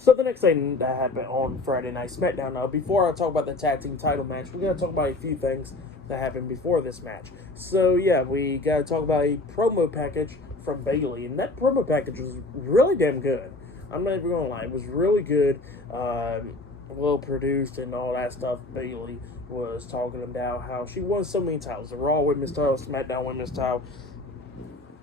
So the next thing that happened on Friday Night SmackDown, before I talk about the tag team title match, we gotta talk about a few things that happened before this match. So yeah, we gotta talk about a promo package from Bayley, and that promo package was really damn good. I'm not even gonna lie, it was really good, well produced and all that stuff. Bayley was talking about how she won so many titles: the Raw Women's title, SmackDown Women's title,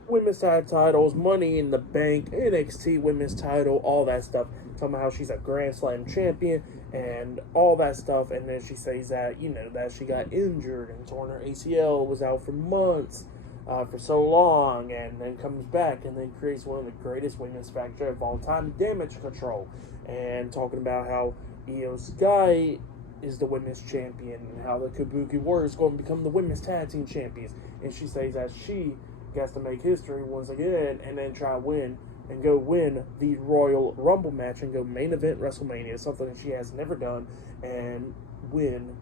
Women's tag titles, Money in the Bank, NXT Women's title, all that stuff. Talking about how she's a Grand Slam champion and all that stuff. And then she says that, that she got injured and torn her ACL, was out for months, for so long, and then comes back and then creates one of the greatest women's factory of all time, Damage Control. And talking about how Io Sky is the women's champion and how the Kabuki Warriors going to become the women's tag team champions. And she says that she has to make history once again and then try to win and go win the Royal Rumble match and go main event WrestleMania, something that she has never done, and win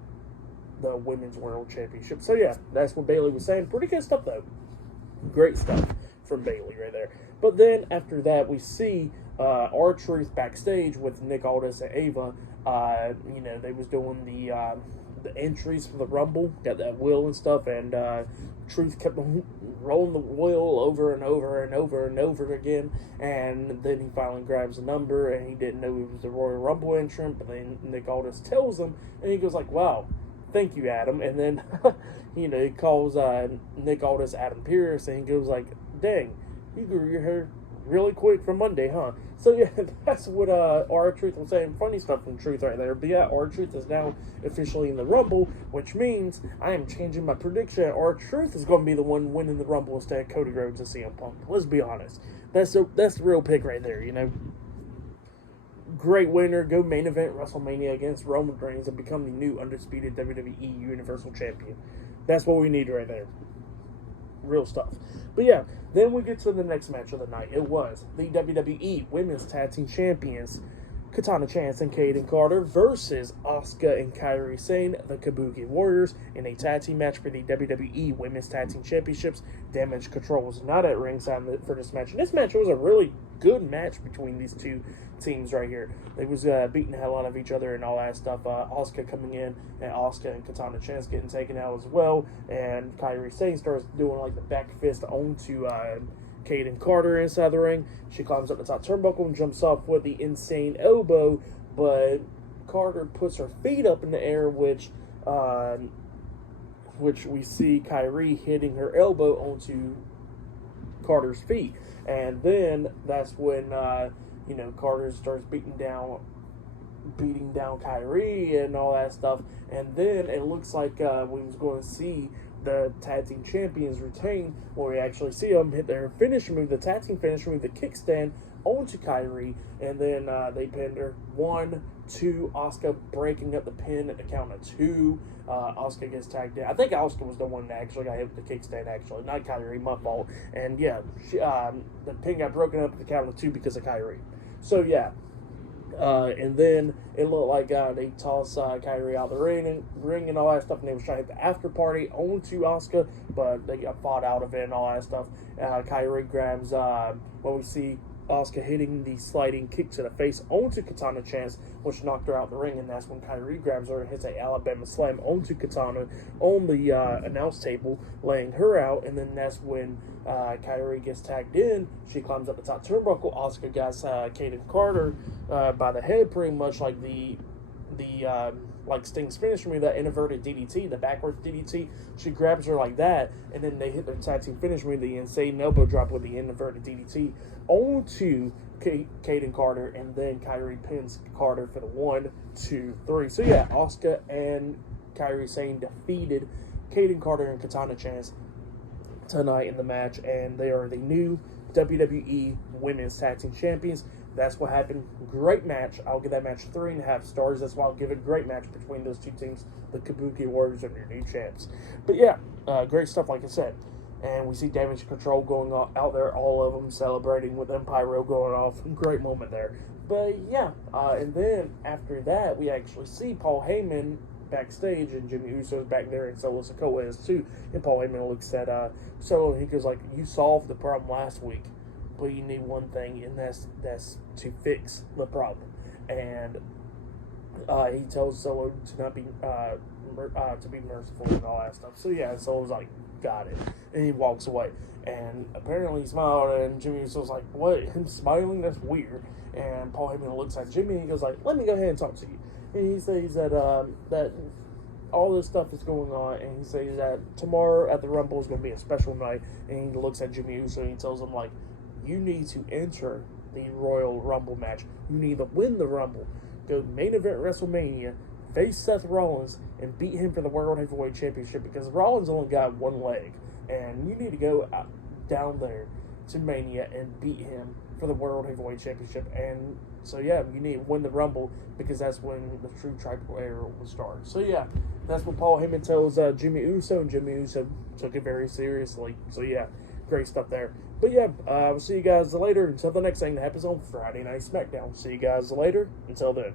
the Women's World Championship. So yeah, that's what Bayley was saying. Pretty good stuff though. Great stuff from Bayley right there. But then after that, we see R-Truth backstage with Nick Aldis and Ava. They was doing the entries for the Rumble, got that wheel and stuff, and Truth kept rolling the wheel over and over and over and over again, and then he finally grabs a number, and he didn't know it was the Royal Rumble entrant, but then Nick Aldis tells him, and he goes like, wow, thank you, Adam, and then, he calls Nick Aldis Adam Pearce, and he goes like, dang, you grew your hair really quick from Monday, huh? So yeah, that's what R-Truth was saying. Funny stuff from Truth right there. But yeah, R-Truth is now officially in the Rumble, which means I am changing my prediction. R-Truth is going to be the one winning the Rumble instead of Cody Rhodes and CM Punk. Let's be honest. That's the real pick right there, Great winner, go main event WrestleMania against Roman Reigns and become the new undisputed WWE Universal Champion. That's what we need right there. Real stuff. But yeah, then we get to the next match of the night. It was the WWE Women's Tag Team Champions, Katana Chance and Kayden Carter versus Asuka and Kairi Sane, the Kabuki Warriors, in a tag team match for the WWE Women's Tag Team Championships. Damage Control was not at ringside for this match. And this match was a really good match between these two teams right here. They was beating the hell out of each other and all that stuff. Asuka coming in, and Asuka and Katana Chance getting taken out as well. And Kairi Sane starts doing like the back fist onto Kayden Carter inside the ring. She climbs up the top turnbuckle and jumps off with the insane elbow, but Carter puts her feet up in the air, which we see Kairi hitting her elbow onto Carter's feet. And then that's when Carter starts beating down Kairi and all that stuff. And then it looks like we was going to see the tag team champions retain, where we actually see them hit their finisher move, the tag team finisher move, the kickstand onto Kairi, and then they pinned her. 1, 2, Asuka breaking up the pin at the count of 2. Asuka gets tagged in. I think Asuka was the one that actually got hit with the kickstand, actually, not Kairi, my fault. And yeah, the pin got broken up at the count of 2 because of Kairi. So yeah. And then it looked like they tossed Kairi out the ring and all that stuff, and they was trying to hit the after party onto Asuka, but they got fought out of it and all that stuff. Kairi grabs, we see Asuka hitting the sliding kick to the face onto Katana Chance, which knocked her out the ring, and that's when Kairi grabs her and hits a Alabama Slam onto Katana on the announce table, laying her out, and then that's when Kairi gets tagged in. She climbs up the top turnbuckle. Asuka gets Kayden Carter by the head, pretty much like the like Sting's finisher move, that inverted DDT, the backwards DDT. She grabs her like that, and then they hit their tag team finisher move, the insane elbow drop with the inverted DDT onto Kayden Carter, and then Kairi pins Carter for the 1, 2, 3. So yeah, Asuka and Kairi Sane defeated Kayden Carter and Katana Chance tonight in the match, and they are the new WWE Women's Tag Team Champions. That's what happened. Great match. I'll give that match 3.5 stars. That's why I'll give it a great match between those two teams, the Kabuki Warriors and your new champs. But yeah, great stuff, like I said. And we see Damage Control going out there, all of them celebrating with them pyro going off. Great moment there. But yeah, and then after that, we actually see Paul Heyman backstage, and Jimmy Uso's back there, and Solo Sikoa is too. And Paul Heyman looks at Solo, and he goes like, "You solved the problem last week, but you need one thing, and that's to fix the problem." and he tells Solo to not be to be merciful and all that stuff. So yeah, Solo's like, got it, and he walks away. And apparently he smiled, and Jimmy Uso's like, what? Him smiling? That's weird. And Paul Heyman looks at Jimmy and he goes like, let me go ahead and talk to you. And he says that that all this stuff is going on, and he says that tomorrow at the Rumble is going to be a special night. And he looks at Jimmy Uso and he tells him like, you need to enter the Royal Rumble match. You need to win the Rumble. Go main event WrestleMania, face Seth Rollins, and beat him for the World Heavyweight Championship, because Rollins only got one leg. And you need to go down there to Mania and beat him for the World Heavyweight Championship. And so, yeah, you need to win the Rumble, because that's when the true tribal era will start. So, yeah, that's what Paul Heyman tells Jimmy Uso, and Jimmy Uso took it very seriously. So, yeah, great stuff there. But, yeah, we'll see you guys later. Until the next thing that happens on Friday Night SmackDown. See you guys later. Until then.